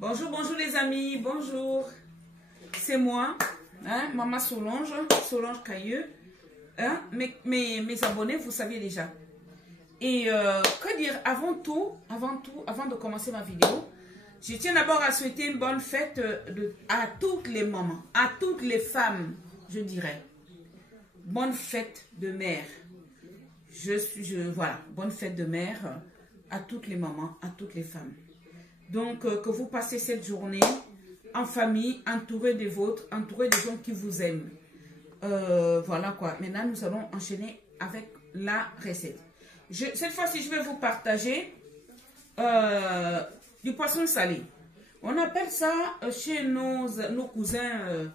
Bonjour, bonjour les amis, bonjour. C'est moi, hein, Maman Solange, Solange Cailleux. Hein, mes abonnés, vous saviez déjà. Et que dire, avant de commencer ma vidéo, je tiens d'abord à souhaiter une bonne fête à toutes les mamans, à toutes les femmes, je dirais. Bonne fête de mère. Voilà, bonne fête de mère à toutes les mamans, à toutes les femmes. Donc, que vous passez cette journée en famille, entouré des vôtres, entouré des gens qui vous aiment. Voilà quoi. Maintenant, nous allons enchaîner avec la recette. Cette fois-ci, je vais vous partager du poisson salé. On appelle ça chez nos cousins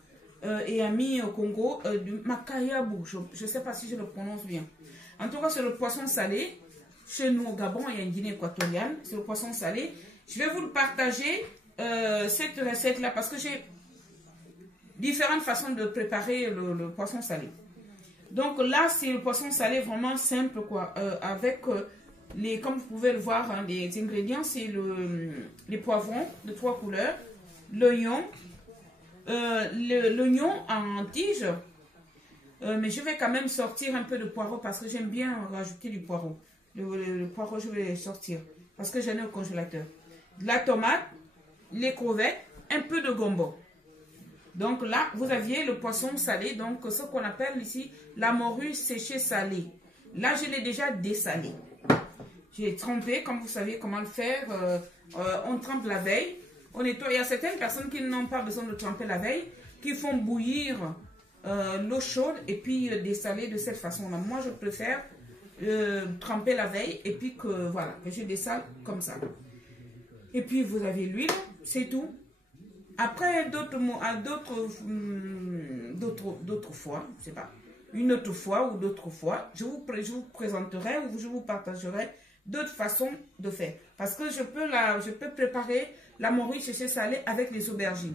et amis au Congo du makayabu. Je ne sais pas si je le prononce bien. En tout cas, c'est le poisson salé. Chez nous au Gabon et en Guinée équatoriale, c'est le poisson salé. Je vais vous le partager, cette recette-là, parce que j'ai différentes façons de préparer le poisson salé. Donc là, c'est le poisson salé vraiment simple, quoi. Avec comme vous pouvez le voir, hein, les ingrédients, c'est les poivrons de 3 couleurs, l'oignon, l'oignon en tige. Mais je vais quand même sortir un peu de poireau parce que j'aime bien rajouter du poireau. Le poireau, je vais sortir parce que j'en ai au congélateur. De la tomate, les crevettes, un peu de gombo. Donc là, vous aviez le poisson salé, donc ce qu'on appelle ici la morue séchée salée. Là, je l'ai déjà dessalé. J'ai trempé, comme vous savez comment le faire. On trempe la veille. On nettoie. Il y a certaines personnes qui n'ont pas besoin de tremper la veille, qui font bouillir l'eau chaude et puis dessaler de cette façon-là. Moi, je préfère tremper la veille et puis que voilà, que je dessale comme ça. Et puis vous avez l'huile, c'est tout. Après d'autres fois, je sais pas, une autre fois ou d'autres fois, je vous présenterai ou je vous partagerai d'autres façons de faire. Parce que je peux préparer la morue séchée salée avec les aubergines.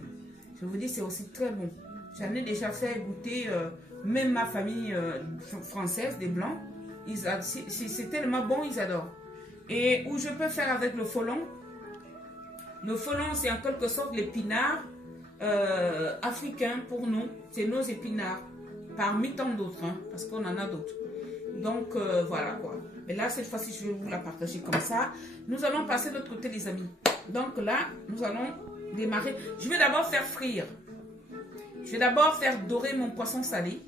Je vous dis, c'est aussi très bon. J'en ai déjà fait goûter, même ma famille française, des Blancs. C'est tellement bon, ils adorent. Et où je peux faire avec le folon. Le folon, c'est en quelque sorte l'épinard africain pour nous. C'est nos épinards. Parmi tant d'autres, hein, parce qu'on en a d'autres. Donc, voilà quoi. Mais là, cette fois-ci, je vais vous la partager comme ça. Nous allons passer de l'autre côté, les amis. Donc là, nous allons démarrer. Je vais d'abord faire frire. Je vais d'abord faire dorer mon poisson salé.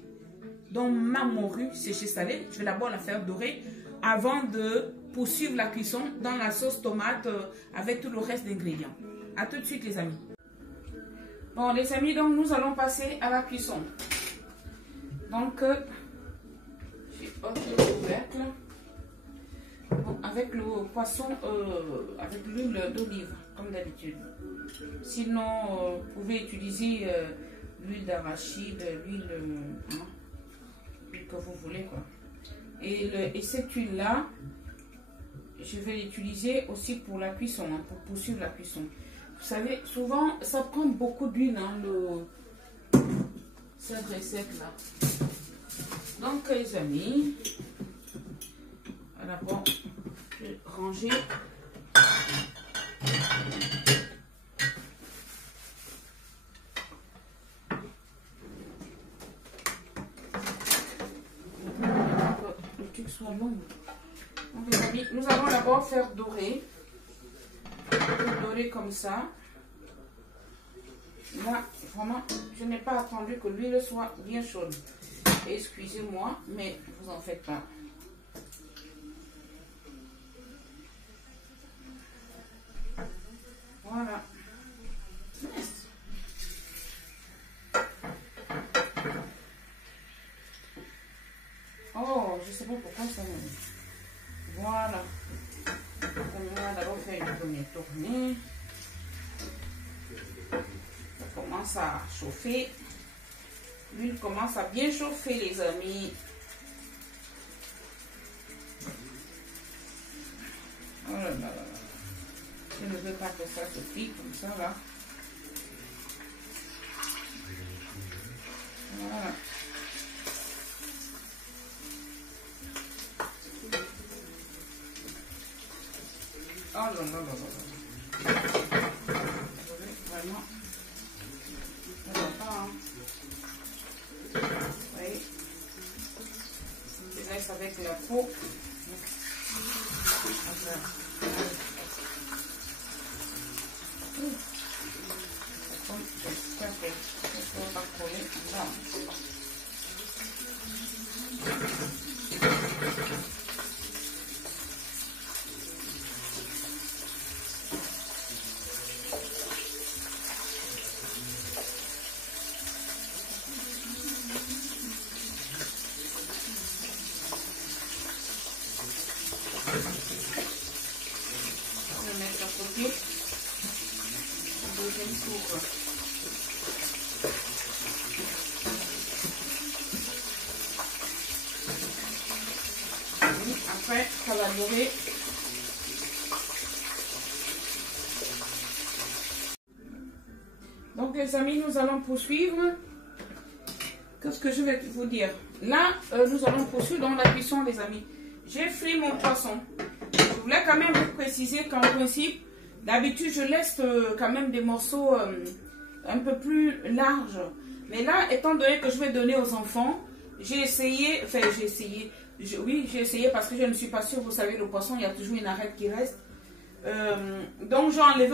Donc, ma morue séchée salée, je vais d'abord la faire dorer avant de poursuivre la cuisson dans la sauce tomate avec tout le reste d'ingrédients. A tout de suite, les amis. Bon, les amis, donc nous allons passer à la cuisson. Donc, j'ai ôté le couvercle. Bon, avec le poisson, avec l'huile d'olive, comme d'habitude. Sinon, vous pouvez utiliser l'huile d'arachide, l'huile que vous voulez, quoi. Et cette huile-là, je vais l'utiliser aussi pour la cuisson, hein, pour poursuivre la cuisson. Vous savez, souvent, ça prend beaucoup d'huile, hein, cette recette-là. Donc, les amis, voilà, bon, je vais ranger. Soit long. Donc, les amis, nous allons d'abord faire dorer. Dorer comme ça. Là, vraiment, je n'ai pas attendu que l'huile soit bien chaude. Excusez-moi, mais vous en faites pas. Voilà. Oh, je ne sais pas pourquoi ça me... Voilà. On va d'abord faire une première tournée. Ça commence à chauffer. L'huile commence à bien chauffer, les amis. Oh là là là. Je ne veux pas que ça se pique comme ça, là. Voilà. Oh là là là là. avec la peau. J'espère que ça ne va pas coller. Je vais mettre à côté. Deuxième tour. Après, ça va durer. Donc les amis, nous allons poursuivre. Qu'est-ce que je vais vous dire? Là, nous allons poursuivre dans la cuisson, les amis. J'ai frit mon poisson. Je voulais quand même vous préciser qu'en principe, d'habitude, je laisse quand même des morceaux un peu plus larges. Mais là, étant donné que je vais donner aux enfants, j'ai essayé, enfin j'ai essayé, oui j'ai essayé parce que je ne suis pas sûre, vous savez, le poisson, il y a toujours une arête qui reste. Donc j'ai enlevé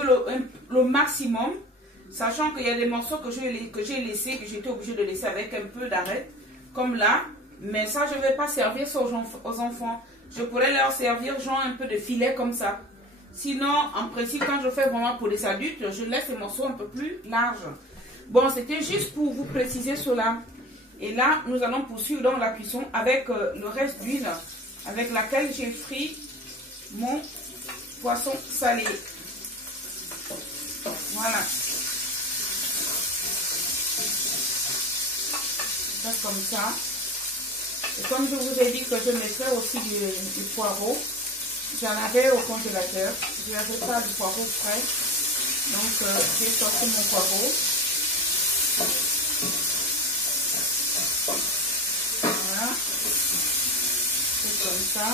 le maximum, sachant qu'il y a des morceaux que j'ai laissés, que j'étais obligée de laisser avec un peu d'arête, comme là. Mais ça, je ne vais pas servir ça aux enfants. Je pourrais leur servir genre un peu de filet comme ça. Sinon, en principe, quand je fais vraiment pour les adultes, je laisse les morceaux un peu plus larges. Bon, c'était juste pour vous préciser cela. Et là, nous allons poursuivre dans la cuisson avec le reste d'huile avec laquelle j'ai frit mon poisson salé. Voilà. C'est comme ça. Et comme je vous ai dit que je mettrai aussi du poireau, j'en avais au congélateur. Je n'avais pas du poireau frais. Donc, j'ai sorti mon poireau. Voilà. C'est comme ça.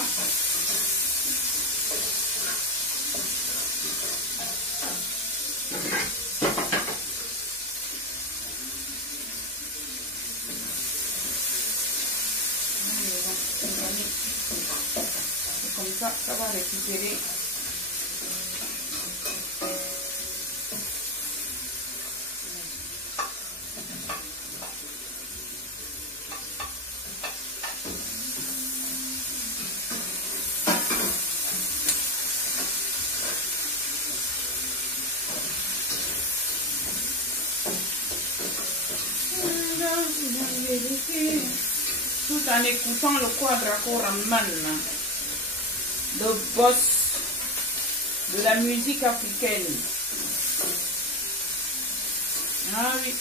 Comme ça va récupérer. Tout en écoutant le Quadraco Raman de boss de la musique africaine. Ah oui.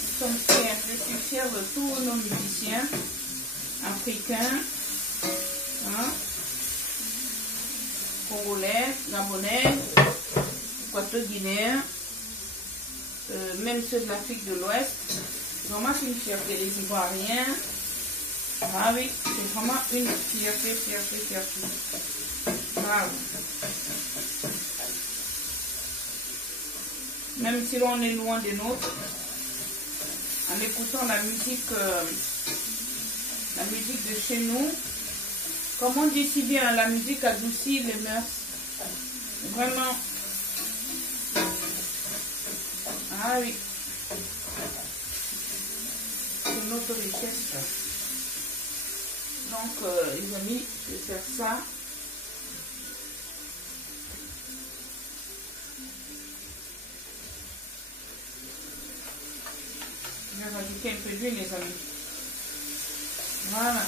Nous sommes fiers, je suis fière de tous nos musiciens africains, hein, congolais, gabonais, équato-guinéens, même ceux de l'Afrique de l'Ouest. Vraiment, c'est une fierté, les Ivoiriens. Ah oui, c'est vraiment une fierté, fierté. Bravo. Même si l'on est loin des nôtres, en écoutant la musique de chez nous, comme on dit si bien, la musique adoucit les mœurs. Vraiment. Ah oui. C'est notre richesse. Donc, les amis, je vais faire ça. Je vais rajouter un peu d'huile, les amis. Voilà.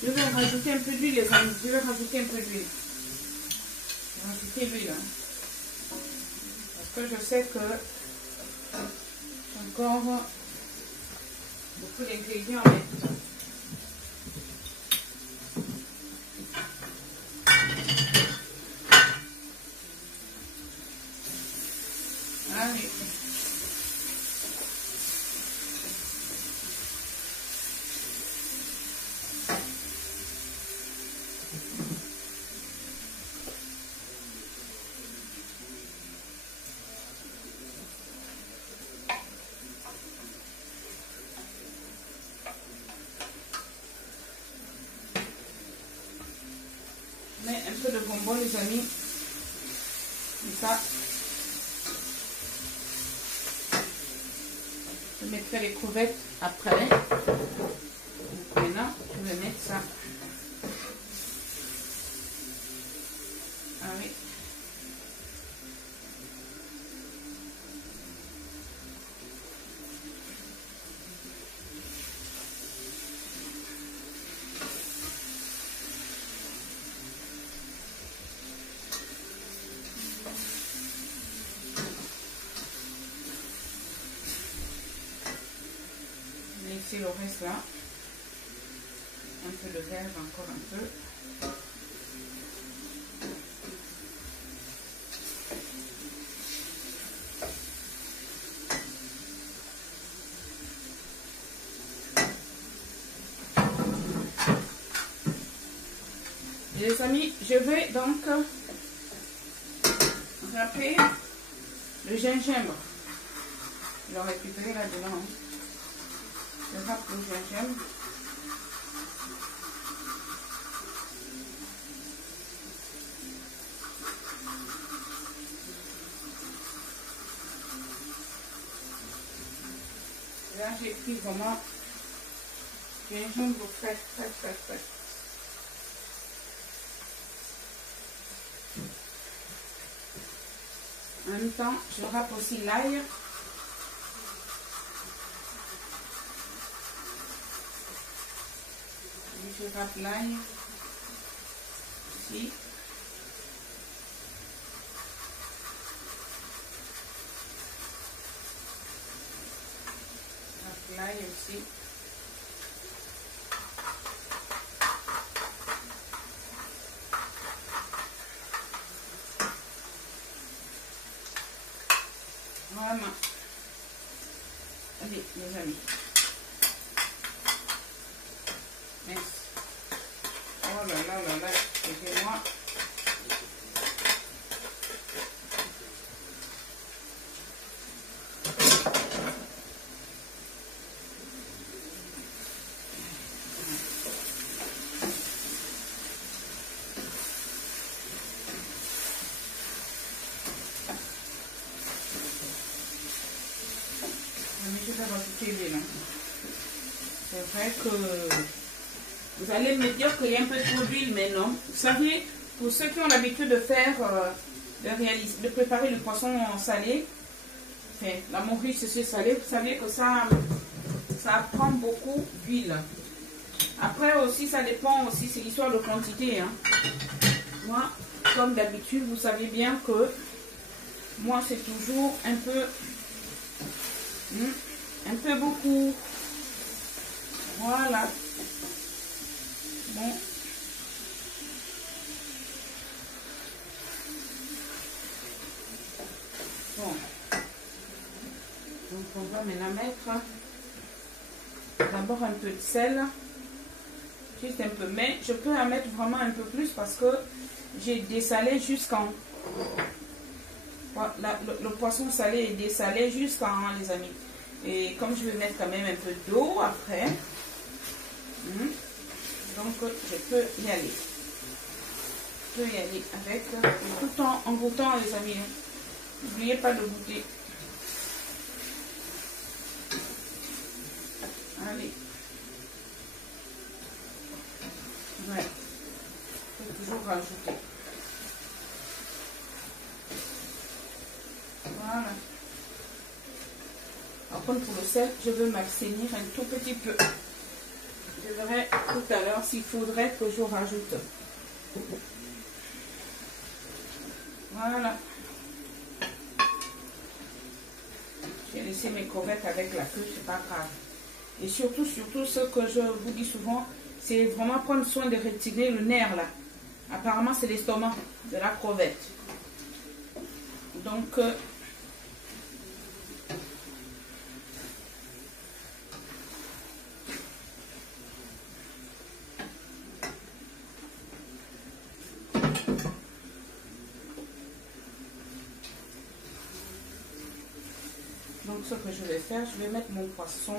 Je vais rajouter un peu d'huile, les amis. Je vais rajouter un peu d'huile. Je vais rajouter l'huile. Hein. Parce que je sais que j'ai encore beaucoup d'ingrédients à mettre. Allez. Je mets un peu de bonbons, les amis. Comme ça. Je mettrai les crevettes après. Donc maintenant, je vais mettre ça. Ah oui. Laisser le reste là. Un peu de verre, encore un peu. Les amis, je vais donc râper le gingembre. Je l'ai récupéré là-dedans. Je râpe le gingembre. Là, j'ai pris vraiment gingembre frais. En même temps, je râpe aussi l'ail. Je râpe l'ail ici. Je râpe l'ail aussi. Voilà. Allez, les amis. Merci. Oh là là là là, excusez-moi. Je vais rajouter l'huile. C'est vrai que vous allez me dire qu'il y a un peu trop d'huile, mais non. Vous savez, pour ceux qui ont l'habitude de faire, de préparer le poisson salé, enfin, la morue c'est salé, vous savez que ça prend beaucoup d'huile. Après aussi, ça dépend aussi, c'est l'histoire de quantité. Hein. Moi, comme d'habitude, vous savez bien que moi c'est toujours un peu beaucoup. Voilà. Bon. Bon. Donc on va maintenant mettre d'abord un peu de sel. Juste un peu. Mais je peux en mettre vraiment un peu plus parce que j'ai dessalé jusqu'en... Voilà, le poisson salé est dessalé jusqu'en, les amis. Et comme je vais mettre quand même un peu d'eau après, donc je peux y aller. Je peux y aller avec tout le temps en goûtant, les amis. N'oubliez pas de goûter. Allez. Ouais. Je peux toujours rajouter. Voilà. Par contre, pour le sel, je veux m'abstenir un tout petit peu. Je verrai tout à l'heure s'il faudrait que je rajoute. Voilà. J'ai laissé mes crevettes avec la queue, c'est pas grave. Et surtout, ce que je vous dis souvent, c'est vraiment prendre soin de retirer le nerf là. Apparemment, c'est l'estomac de la crevette. Donc, Donc, ce que je vais faire, je vais mettre mon poisson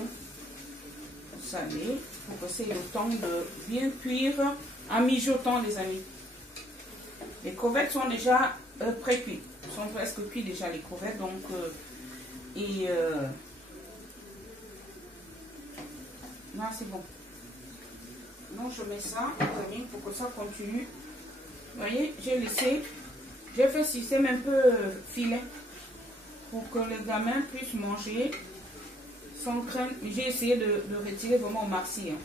salé pour que c'est le temps de bien cuire en mijotant, les amis. Les crevettes sont déjà pré-cuites, sont presque cuites déjà les crevettes, donc là c'est bon. Donc je mets ça, les amis, pour que ça continue. Vous voyez, j'ai fait système un peu filet pour que les gamins puissent manger sans crainte. J'ai essayé de retirer vraiment au maxi, hein.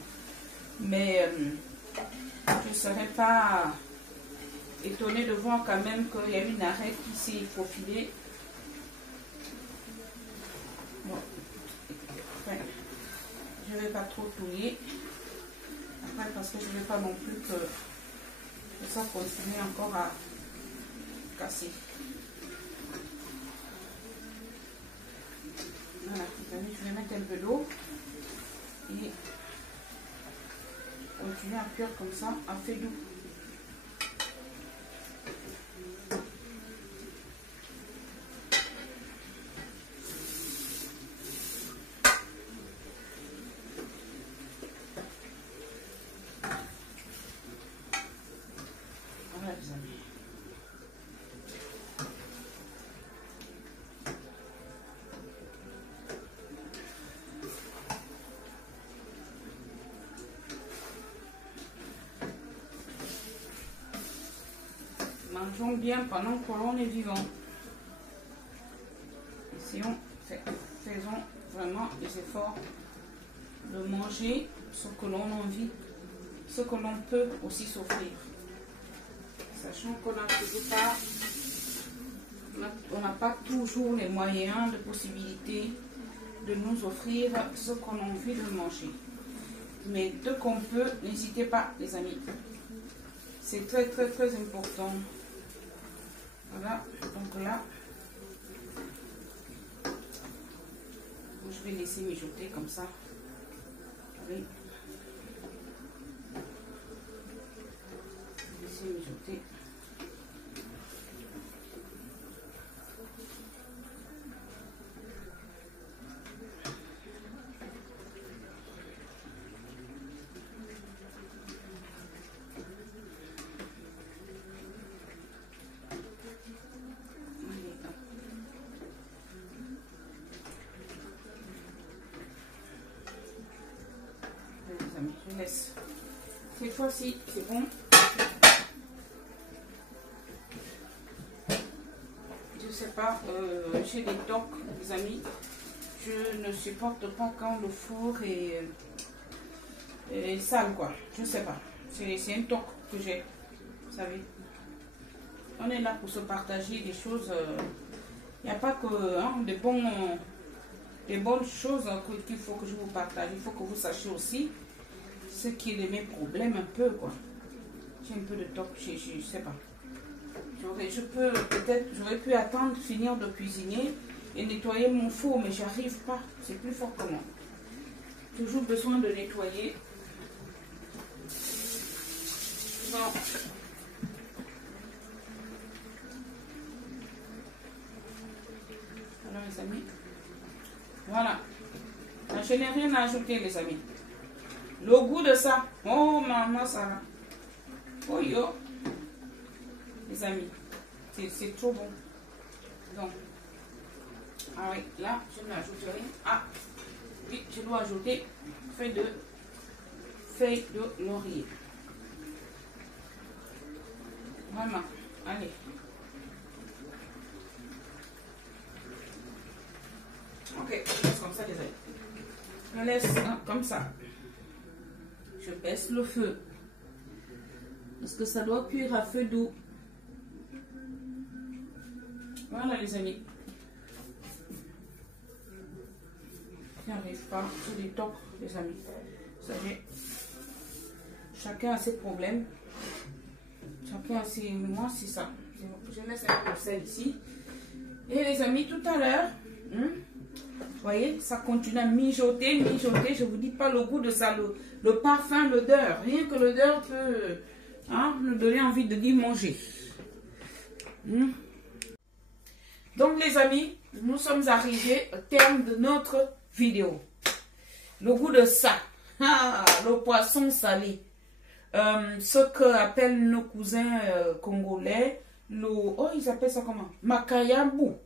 Mais je ne serais pas étonnée de voir quand même qu'il y a une arête qui s'est faufilée. Bon. Enfin, je ne vais pas trop touiller. Après, parce que je ne veux pas non plus que ça continue encore à casser. Voilà, je vais mettre un peu d'eau et continuer à cuire comme ça, à feu doux. Voilà, les amis. Mangeons bien pendant que l'on est vivant. Faisons vraiment les efforts de manger ce que l'on a envie, ce que l'on peut aussi s'offrir. Sachant qu'on n'a pas toujours les moyens, de possibilités de nous offrir ce qu'on a envie de manger. Mais dès qu'on peut, n'hésitez pas, les amis. C'est très très très important. Voilà, donc là, je vais laisser mijoter comme ça. Allez. Laisser mijoter. Je laisse. Cette fois-ci, c'est bon. Je sais pas, j'ai des tocs, les amis. Je ne supporte pas quand le four est sale, quoi. Je sais pas. C'est un toc que j'ai. Vous savez. On est là pour se partager des choses. Il n'y a pas que des bonnes choses qu'il faut que je vous partage. Il faut que vous sachiez aussi ce qui est de mes problèmes un peu, quoi. J'ai un peu de toc, je sais pas. J'aurais pu attendre, finir de cuisiner et nettoyer mon four, mais j'arrive pas. C'est plus fort que moi. Toujours besoin de nettoyer. Bon. Voilà, les amis. Voilà. Je n'ai rien à ajouter, les amis. Le goût de ça, oh maman, ça va. Oh yo, les amis, c'est trop bon. Donc, ah oui, là, je n'ajouterai. Ah, oui, je dois ajouter feuille de laurier. Vraiment, allez. Ok, je laisse comme ça, les amis. Je laisse comme ça. Je baisse le feu. Parce que ça doit cuire à feu doux. Voilà, les amis. J'arrive pas. J'ai des tocs, les amis. Vous savez, chacun a ses problèmes. Chacun a ses... Moi, c'est ça. Je laisse un peu de sel ici. Et les amis, tout à l'heure, vous voyez, ça continue à mijoter, mijoter. Je ne vous dis pas le goût de ça, le parfum, l'odeur. Rien que l'odeur peut nous donner envie de dire manger. Donc les amis, nous sommes arrivés au terme de notre vidéo. Le goût de ça, le poisson salé, ce que appellent nos cousins congolais, ils appellent ça comment? Makayabou,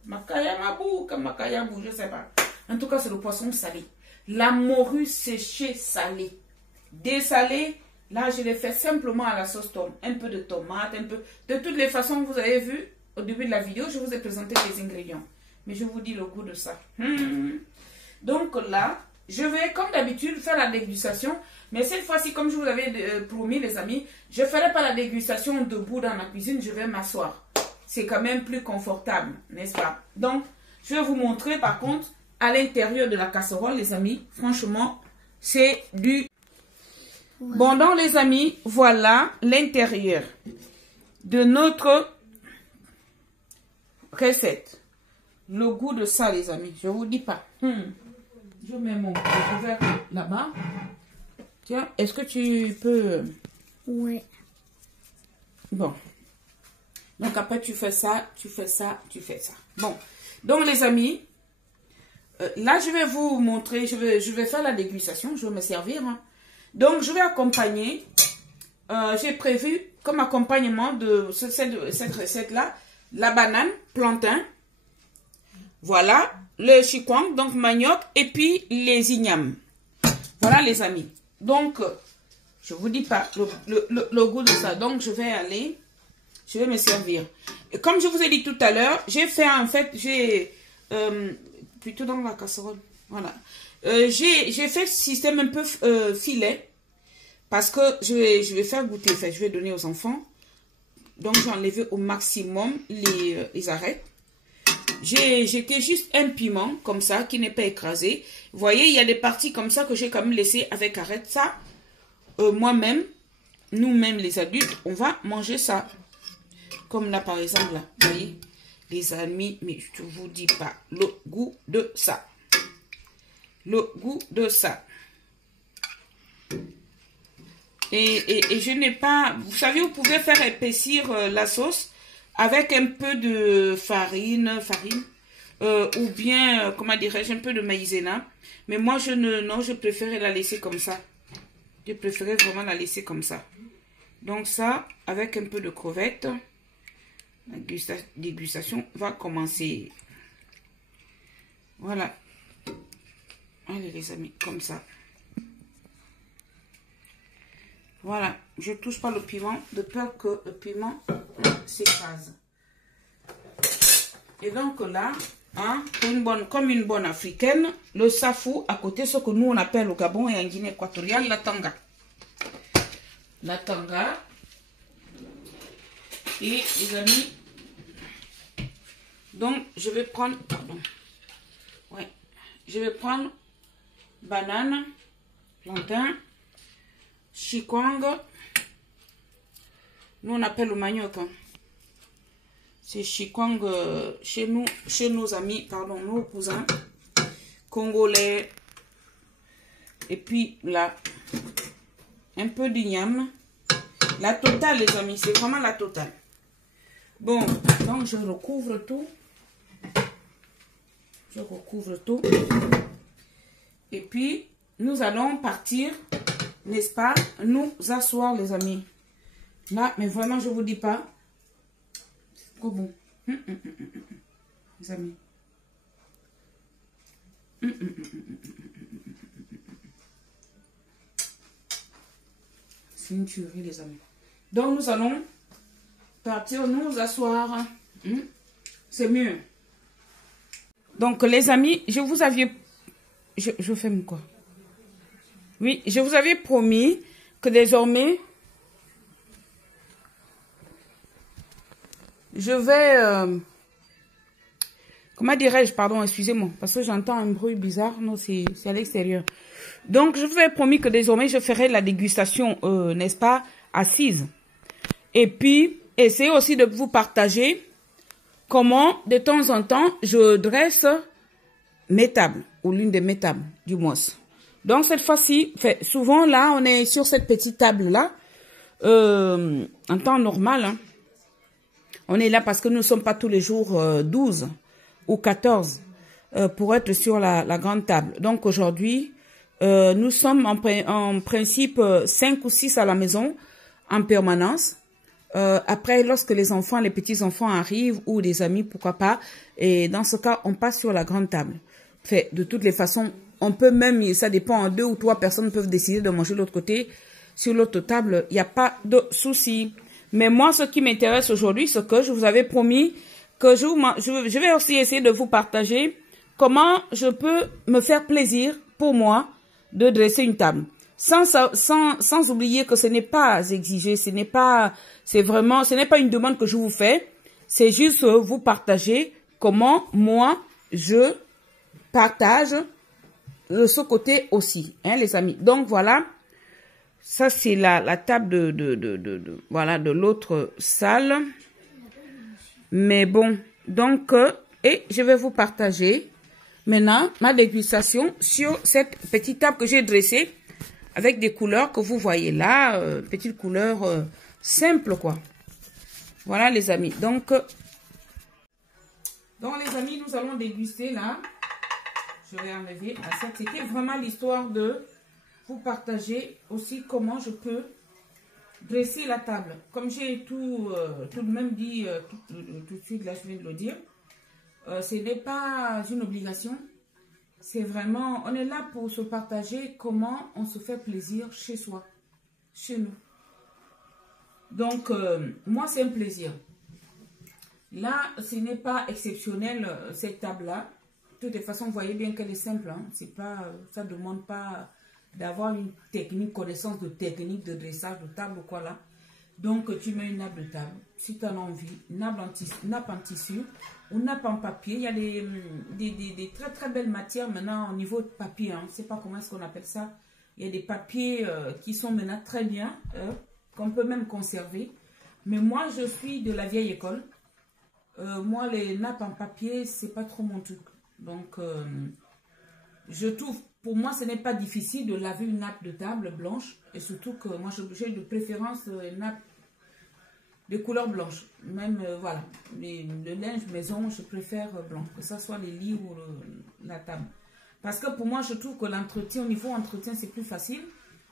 je sais pas. En tout cas, c'est le poisson salé. La morue séchée salée. Dessalée, là, je l'ai fait simplement à la sauce tomate. Un peu de tomate, un peu... De toutes les façons, vous avez vu, au début de la vidéo, je vous ai présenté les ingrédients. Mais je vous dis le goût de ça. Donc là, je vais, comme d'habitude, faire la dégustation. Mais cette fois-ci, comme je vous avais promis, les amis, je ne ferai pas la dégustation debout dans la cuisine. Je vais m'asseoir. C'est quand même plus confortable, n'est-ce pas? Donc, je vais vous montrer, par contre, à l'intérieur de la casserole, les amis. Franchement, c'est du... Ouais. Bon, donc, les amis, voilà l'intérieur de notre recette. Le goût de ça, les amis, je vous dis pas. Je mets mon couvert là-bas. Tiens, est-ce que tu peux... Ouais. Bon. Donc après, tu fais ça, tu fais ça, tu fais ça. Bon. Donc les amis, là, je vais vous montrer, je vais faire la dégustation, je vais me servir. Hein. Donc, je vais accompagner, j'ai prévu comme accompagnement de cette recette-là, la banane, plantain, voilà, le chikwang, donc manioc, et puis les ignames. Voilà les amis. Donc, je vous dis pas le goût de ça. Donc, je vais me servir. Et comme je vous ai dit tout à l'heure, j'ai fait en fait, plutôt dans la casserole, voilà. J'ai fait ce système un peu filet, parce que je vais faire goûter, enfin, je vais donner aux enfants. Donc, j'ai enlevé au maximum les arêtes. J'ai jeté juste un piment, comme ça, qui n'est pas écrasé. Vous voyez, il y a des parties comme ça que j'ai quand même laissé avec arête. Ça, moi-même, nous-mêmes les adultes, on va manger ça. Comme là, par exemple, là, vous voyez, les amis, mais je ne vous dis pas le goût de ça. Le goût de ça. Et je n'ai pas... Vous savez, vous pouvez faire épaissir la sauce avec un peu de farine, ou bien, comment dirais-je, un peu de maïzena. Mais moi, je préférais la laisser comme ça. Je préférais vraiment la laisser comme ça. Donc ça, avec un peu de crevettes, la dégustation va commencer. Voilà. Allez les amis, comme ça. Voilà, je ne touche pas le piment de peur que le piment s'écrase. Et donc là, hein, comme une bonne africaine, le safou à côté, ce que nous on appelle au Gabon et en Guinée équatoriale, la tanga. La tanga. Et les amis, donc je vais prendre, pardon, ouais, je vais prendre banane, plantain, chikwang, nous on appelle le manioc, hein. C'est chikwang chez nous, chez nos amis, pardon, nos cousins congolais. Et puis là, un peu d'igname. La totale, les amis, c'est vraiment la totale. Bon, donc je recouvre tout. Je recouvre tout. Et puis, nous allons partir, n'est-ce pas, nous asseoir, les amis. Là, mais vraiment, je vous dis pas. C'est trop bon. Les amis. C'est une tuerie, les amis. Donc, nous allons partir nous asseoir. C'est mieux. Donc, les amis, je vous avais... Je fais quoi? Oui, je vous avais promis que désormais, je vais... comment dirais-je? Pardon, excusez-moi, parce que j'entends un bruit bizarre. Non, c'est à l'extérieur. Donc, je vous avais promis que désormais, je ferai la dégustation, n'est-ce pas, assise. Et puis, essayez aussi de vous partager comment, de temps en temps, je dresse mes tables, ou l'une de mes tables, du moins. Donc, cette fois-ci, souvent, là, on est sur cette petite table-là, en temps normal. Hein. On est là parce que nous ne sommes pas tous les jours 12. ou 14 pour être sur la grande table. Donc aujourd'hui, nous sommes en principe 5 ou 6 à la maison en permanence. Après, lorsque les enfants, les petits-enfants arrivent ou des amis, pourquoi pas. Et dans ce cas, on passe sur la grande table. Fait, de toutes les façons, on peut même, ça dépend, 2 ou 3 personnes peuvent décider de manger de l'autre côté. Sur l'autre table, il n'y a pas de souci. Mais moi, ce qui m'intéresse aujourd'hui, c'est que je vous avais promis que je vais aussi essayer de vous partager comment je peux me faire plaisir pour moi de dresser une table. Sans oublier que ce n'est pas exigé, ce n'est pas une demande que je vous fais. C'est juste vous partager comment moi, je partage de ce côté aussi, hein, les amis. Donc, voilà. Ça, c'est la table de l'autre salle. Mais bon, donc, et je vais vous partager maintenant ma dégustation sur cette petite table que j'ai dressée avec des couleurs que vous voyez là, petites couleurs simples, quoi. Voilà, les amis. Donc, les amis, nous allons déguster là. Je vais enlever l'assiette. C'était vraiment l'histoire de vous partager aussi comment je peux dresser la table. Comme j'ai tout de même dit tout de suite, là je viens de le dire, ce n'est pas une obligation. C'est vraiment, on est là pour se partager comment on se fait plaisir chez soi, chez nous. Donc, moi c'est un plaisir. Là, ce n'est pas exceptionnel cette table-là. De toute façon, vous voyez bien qu'elle est simple. Hein. C'est pas, ça ne demande pas d'avoir une technique, connaissance de technique de dressage de table ou quoi là. Donc, tu mets une nappe de table. Si tu en as envie, nappe en tissu ou nappe en papier. Il y a des très très belles matières maintenant au niveau de papier. Hein. Je ne sais pas comment est-ce qu'on appelle ça. Il y a des papiers qui sont maintenant très bien, qu'on peut même conserver. Mais moi, je suis de la vieille école. Moi, les nappes en papier, c'est pas trop mon truc. Donc, je trouve, pour moi, ce n'est pas difficile de laver une nappe de table blanche. Et surtout que moi, j'ai de préférence une nappe de couleur blanche. Même, voilà, le linge maison, je préfère blanc. Que ce soit les lits ou la table. Parce que pour moi, je trouve que l'entretien, au niveau entretien, c'est plus facile.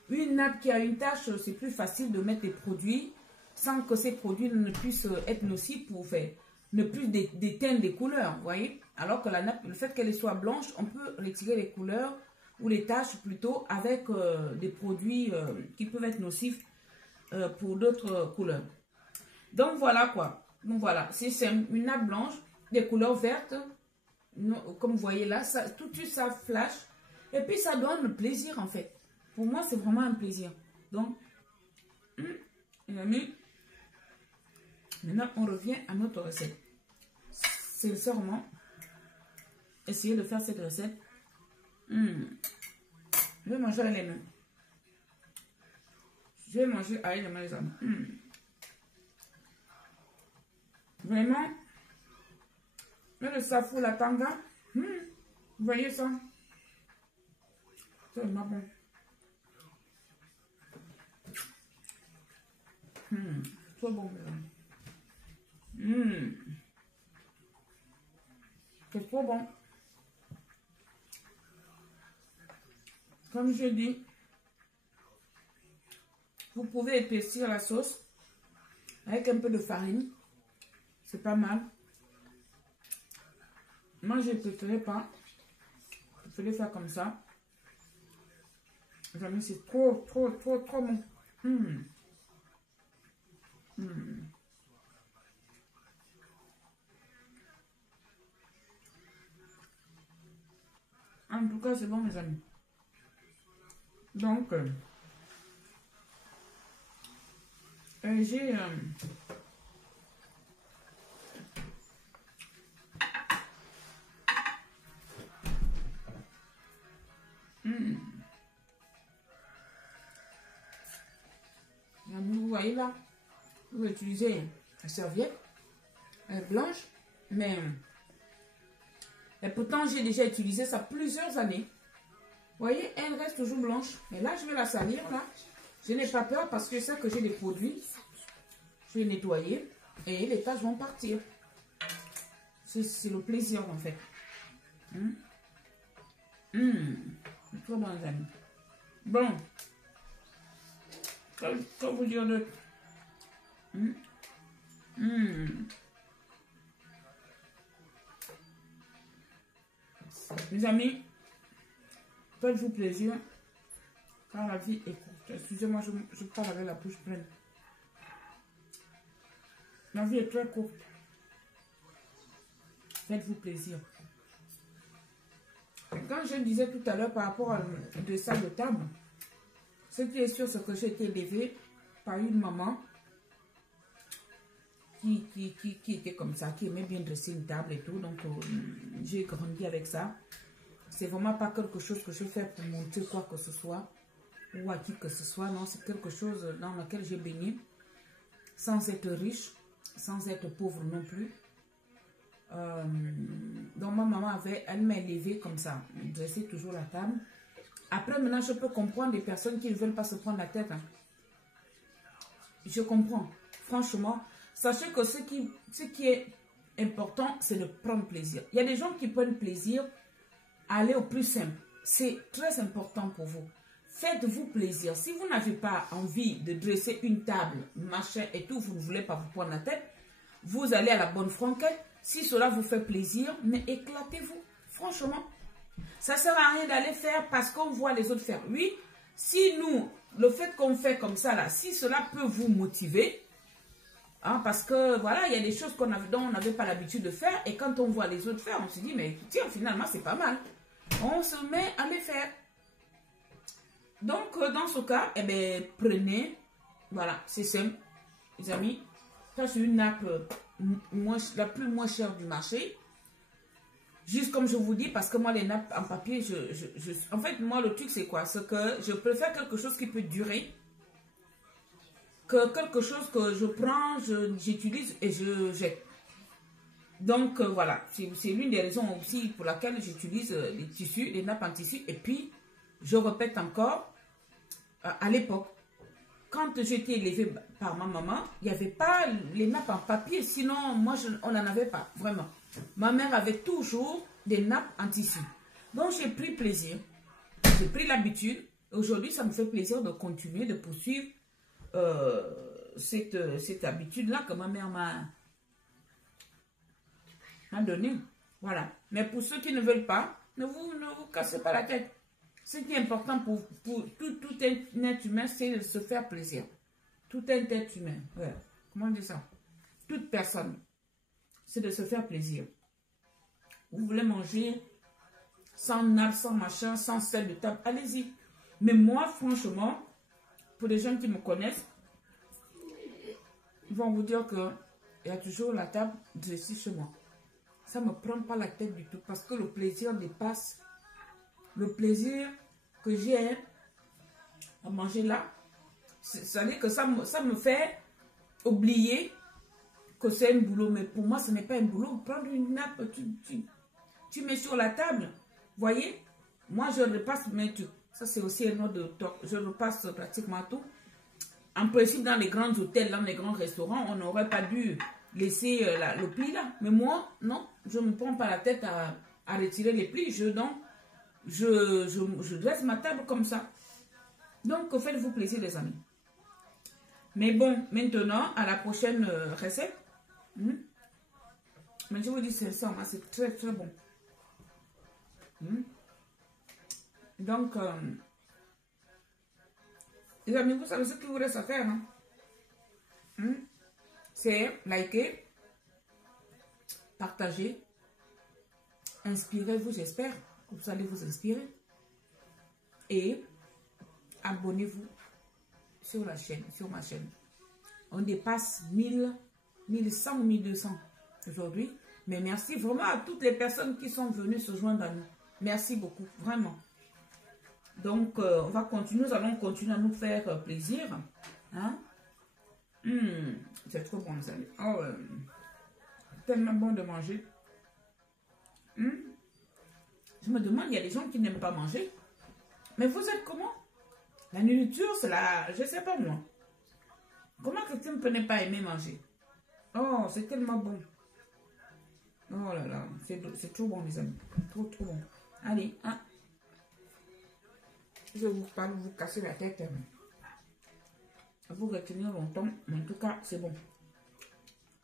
Une nappe qui a une tache, c'est plus facile de mettre des produits sans que ces produits ne puissent être nocifs pour faire, ne plus déteindre les couleurs, vous voyez. Alors que la nappe, le fait qu'elle soit blanche, on peut retirer les couleurs ou les taches plutôt avec des produits qui peuvent être nocifs pour d'autres couleurs. Donc voilà quoi. Donc voilà, c'est une nappe blanche, des couleurs vertes, comme vous voyez là, ça, tout de suite ça flash. Et puis ça donne le plaisir en fait. Pour moi, c'est vraiment un plaisir. Donc, les amis, maintenant on revient à notre recette. Sincèrement, essayez de faire cette recette. Je vais manger avec les mains. Je vais manger avec les mains, les amis. Vraiment, le safou, la tanga, vous voyez ça? C'est vraiment bon. Trop bon, les amis. C'est trop bon. Comme je dis, vous pouvez épaissir la sauce avec un peu de farine. C'est pas mal. Moi, je ne préférais pas. Je préfère faire comme ça. Jamais, c'est trop bon. En tout cas, c'est bon, mes amis. Donc, j'ai... Vous voyez là, vous utilisez la serviette blanche, mais et pourtant j'ai déjà utilisé ça plusieurs années. Vous voyez, elle reste toujours blanche. Mais là, je vais la salir là. Je n'ai pas peur parce que je sais que j'ai des produits. Je vais nettoyer et les taches vont partir. C'est le plaisir en fait. Trop bon, les amis. Bon. Quand vous dire d'autre. Les amis, faites-vous plaisir. Car la vie est courte. Excusez-moi, je parle avec la bouche pleine. La vie est très courte. Faites-vous plaisir. Et quand je disais tout à l'heure par rapport à de ça de table, ce qui est sûr, c'est que j'ai été élevée par une maman qui était comme ça, qui aimait bien dresser une table et tout. Donc, j'ai grandi avec ça. C'est vraiment pas quelque chose que je fais pour montrer quoi que ce soit ou à qui que ce soit. Non, c'est quelque chose dans lequel j'ai baigné sans être riche, sans être pauvre non plus. Donc ma maman elle m'a élevée comme ça, dressait toujours la table. Après maintenant je peux comprendre des personnes qui ne veulent pas se prendre la tête. Je comprends, franchement. Sachez que ce qui est important, c'est de prendre plaisir. Il y a des gens qui prennent plaisir à aller au plus simple. C'est très important pour vous. Faites-vous plaisir. Si vous n'avez pas envie de dresser une table, machin et tout, vous ne voulez pas vous prendre la tête, vous allez à la bonne franquette. Si cela vous fait plaisir, mais éclatez-vous. Franchement, ça ne sert à rien d'aller faire parce qu'on voit les autres faire. Oui, si nous, le fait qu'on fait comme ça, là, si cela peut vous motiver, hein, parce que voilà, il y a des choses dont on n'avait pas l'habitude de faire. Et quand on voit les autres faire, on se dit, mais tiens, finalement, c'est pas mal. On se met à les faire. Donc, dans ce cas, eh bien, prenez, voilà, c'est simple, les amis. Ça, c'est une nappe la plus moins chère du marché. Juste comme je vous dis, parce que moi, les nappes en papier, en fait, moi, le truc, c'est quoi? C'est que je préfère quelque chose qui peut durer que quelque chose que je prends, j'utilise et je jette. Donc, voilà, c'est l'une des raisons aussi pour laquelle j'utilise les tissus, les nappes en tissu. Et puis, je répète encore, à l'époque, quand j'étais élevée par ma maman, il n'y avait pas les nappes en papier. Sinon, moi, on n'en avait pas, vraiment. Ma mère avait toujours des nappes en tissu. Donc, j'ai pris plaisir. J'ai pris l'habitude. Aujourd'hui, ça me fait plaisir de continuer, de poursuivre cette habitude-là que ma mère m'a donnée. Voilà. Mais pour ceux qui ne veulent pas, ne vous cassez pas la tête. Ce qui est important pour tout être humain, c'est de se faire plaisir. Tout être humain. Ouais. Comment on dit ça? Toute personne. C'est de se faire plaisir. Vous voulez manger sans nappe, sans machin, sans sel de table, allez-y. Mais moi, franchement, pour les gens qui me connaissent, ils vont vous dire qu'il y a toujours la table dressée chez moi. Ça ne me prend pas la tête du tout parce que le plaisir dépasse le plaisir que j'ai à manger là. Ça veut dire que ça me fait oublier que c'est un boulot. Mais pour moi, ce n'est pas un boulot. Prendre une nappe, tu mets sur la table. Voyez, moi, je repasse mes trucs. Ça, c'est aussi un autre talk. Je repasse pratiquement tout. En principe, dans les grands hôtels, dans les grands restaurants, on n'aurait pas dû laisser le pli là. Mais moi, non, je ne me prends pas la tête à retirer les plis. Je dresse ma table comme ça. Donc, faites-vous plaisir, les amis. Mais bon, maintenant, à la prochaine recette. Mais je vous dis sincèrement, c'est très, très bon. Donc, les amis, vous savez ce qu'il vous reste à faire. Hein? C'est liker, partager, inspirez-vous, j'espère que vous allez vous inspirer. Et abonnez-vous sur la chaîne, sur ma chaîne. On dépasse 1000, 1100 ou 1200 aujourd'hui. Mais merci vraiment à toutes les personnes qui sont venues se joindre à nous. Merci beaucoup, vraiment. Donc, on va continuer, nous allons continuer à nous faire plaisir. Hein? C'est trop bon, les amis. Oh, tellement bon de manger. Je me demande, il y a des gens qui n'aiment pas manger. Mais vous êtes comment? La nourriture, c'est la... Je ne sais pas moi. Comment quelqu'un ne peut pas aimer manger? Oh, c'est tellement bon. Oh là là, c'est trop bon, les amis. Trop, trop bon. Allez, hein. Je vous parle, vous casser la tête. Vous retenir longtemps, mais en tout cas, c'est bon.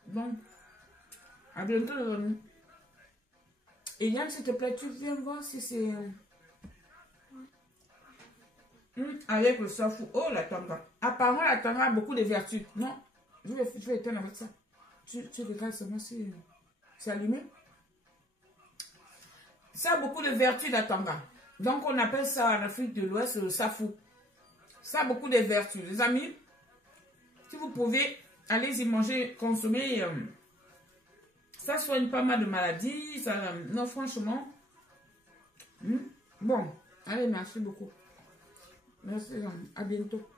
Bon, à bientôt, les amis. Eliane, s'il te plaît, tu viens voir si c'est... avec le safou. Oh, la tanga. Apparemment, la tanga a beaucoup de vertus. Non, je vais éteindre avec ça. Tu regardes seulement si c'est allumé. Ça a beaucoup de vertus, la tanga. Donc, on appelle ça en Afrique de l'Ouest le safou. Ça a beaucoup de vertus. Les amis, si vous pouvez, allez-y manger, consommer. Ça soigne pas mal de maladies. Ça, non, franchement. Bon, allez, merci beaucoup. Merci, à bientôt.